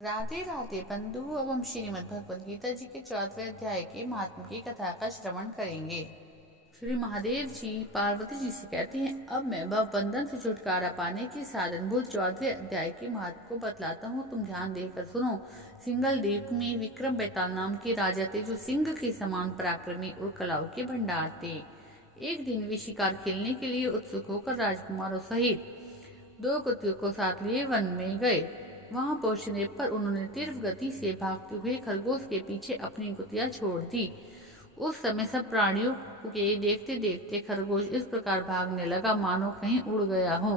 राधे राधे बंधु। अब हम श्रीमद् भगवद गीता जी के 14वें अध्याय के महात्मा की कथा का श्रवण करेंगे। श्री महादेव जी पार्वती जी से कहते हैं, अब मैं भव बंधन से छुटकारा पाने के साधनभूत 14वें अध्याय के महत्व को बतलाता हूँ, तुम ध्यान देकर सुनो। सिंगल द्वीप में विक्रम बेताल नाम के राजा थे, जो सिंह के समान पराक्रमी और कलाओं के भंडार थे। एक दिन वे शिकार खेलने के लिए उत्सुक होकर राजकुमारों सहित 2 कुतियों को साथ लिए वन में गए। वहां पहुंचने पर उन्होंने तीव्र गति से भागते हुए खरगोश के पीछे अपनी कुतिया छोड़ दी। उस समय सब प्राणियों के देखते देखते खरगोश इस प्रकार भागने लगा मानो कहीं उड़ गया हो।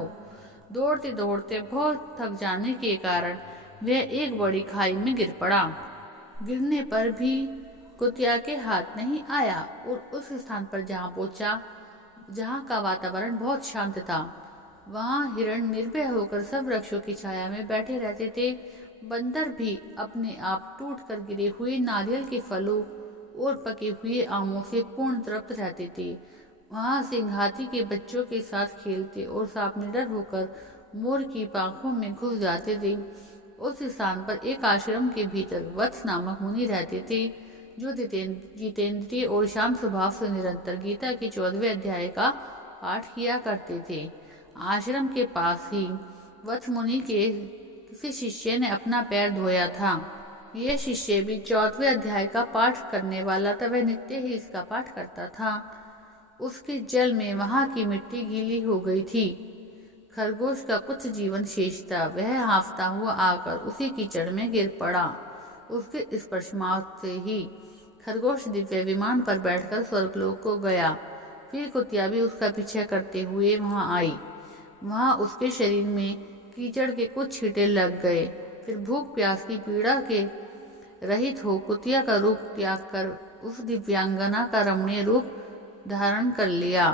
दौड़ते दौड़ते बहुत थक जाने के कारण वह एक बड़ी खाई में गिर पड़ा। गिरने पर भी कुतिया के हाथ नहीं आया और उस स्थान पर जहाँ पहुंचा, जहाँ का वातावरण बहुत शांत था, वहाँ हिरण निर्भय होकर सब वृक्षों की छाया में बैठे रहते थे। बंदर भी अपने आप टूटकर गिरे हुए नारियल के फलों और पके हुए आमों से पूर्ण तृप्त रहते थे। वहाँ सिंह हाथी के बच्चों के साथ खेलते और सांप निडर होकर मोर की पांखों में घुस जाते थे। उस स्थान पर एक आश्रम के भीतर वत्स नामक मुनि रहते थे, जो जितेंद्रिय और शांत स्वभाव से निरंतर गीता के 14वें अध्याय का पाठ किया करते थे। आश्रम के पास ही वत्स मुनि के किसी शिष्य ने अपना पैर धोया था। यह शिष्य भी 14वें अध्याय का पाठ करने वाला था। वह नित्य ही इसका पाठ करता था। उसके जल में वहां की मिट्टी गीली हो गई थी। खरगोश का कुछ जीवन शेष था। वह हांफता हुआ आकर उसी कीचड़ में गिर पड़ा। उसके स्पर्श मात्र से ही खरगोश दिव्य विमान पर बैठकर स्वर्गलोक को गया। फिर कुतिया भी उसका पीछा करते हुए वहां आई। वहां उसके शरीर में कीचड़ के कुछ छींटे लग गए। फिर भूख प्यास की पीड़ा के रहित हो कुतिया का रूप त्याग कर उस दिव्यांगना का रमणीय रूप धारण कर लिया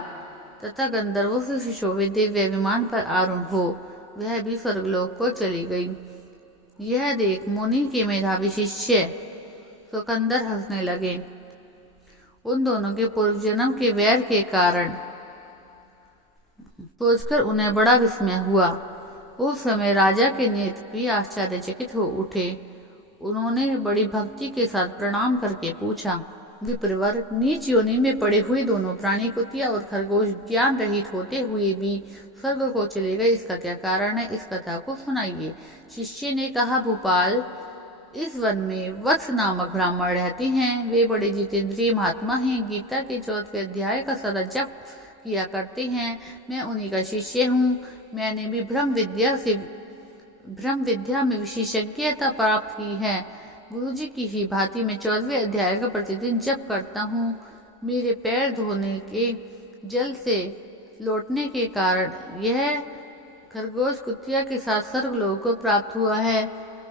तथा गंधर्वों से सुशोभित दिव्य विमान पर आरूढ़ हो वह भी स्वर्गलोक को चली गई। यह देख मुनि के मेधावी शिष्य सुकंदर हंसने लगे। उन दोनों के पूर्व जन्म के वैर के कारण सोचकर उन्हें बड़ा विस्मय हुआ। उस समय राजा के नेत्र भी आश्चर्यचकित हो उठे। उन्होंने बड़ी भक्ति के साथ प्रणाम करके पूछा, विप्रवर, नीच योनि में पड़े हुए दोनों प्राणी कुतिया और खरगोश ज्ञान रहित होते हुए भी स्वर्ग को चले गए, इसका क्या कारण है? इस कथा को सुनाइए। शिष्य ने कहा, भूपाल, इस वन में वत्स नामक ब्राह्मण रहते हैं। वे बड़े जितेंद्रिय महात्मा हैं। गीता के 14वें अध्याय का सदा जप किया करते हैं। मैं उन्हीं का शिष्य हूँ। मैंने भी ब्रह्म विद्या में विशेषज्ञता प्राप्त की है। गुरुजी की ही भांति मैं 14वें अध्याय का प्रतिदिन जप करता हूँ। मेरे पैर धोने के जल से लौटने के कारण यह खरगोश कुतिया के साथ स्वर्गलोक को प्राप्त हुआ है।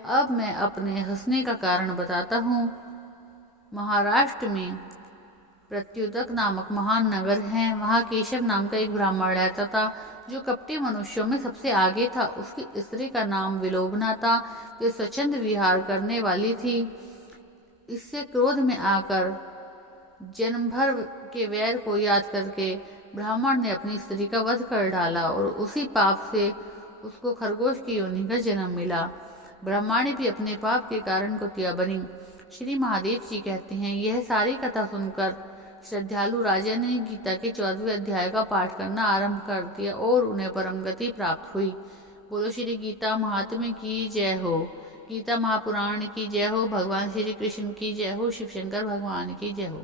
अब मैं अपने हंसने का कारण बताता हूँ। महाराष्ट्र में प्रत्युदक नामक महान नगर है। वहाँ केशव नाम का एक ब्राह्मण रहता था, जो कपटी मनुष्यों में सबसे आगे था। उसकी स्त्री का नाम विलोभना था। वे स्वच्छंद विहार करने वाली थी। इससे क्रोध में आकर जन्म भर के वैर को याद करके ब्राह्मण ने अपनी स्त्री का वध कर डाला और उसी पाप से उसको खरगोश की योनि का जन्म मिला। ब्रह्माणी भी अपने पाप के कारण कुतिया बनी। श्री महादेव जी कहते हैं, यह सारी कथा सुनकर श्रद्धालु राजा ने गीता के 14वें अध्याय का पाठ करना आरंभ कर दिया और उन्हें परम गति प्राप्त हुई। बोलो श्री गीता महात्म्य की जय हो। गीता महापुराण की जय हो। भगवान श्री कृष्ण की जय हो। शिव शंकर भगवान की जय हो।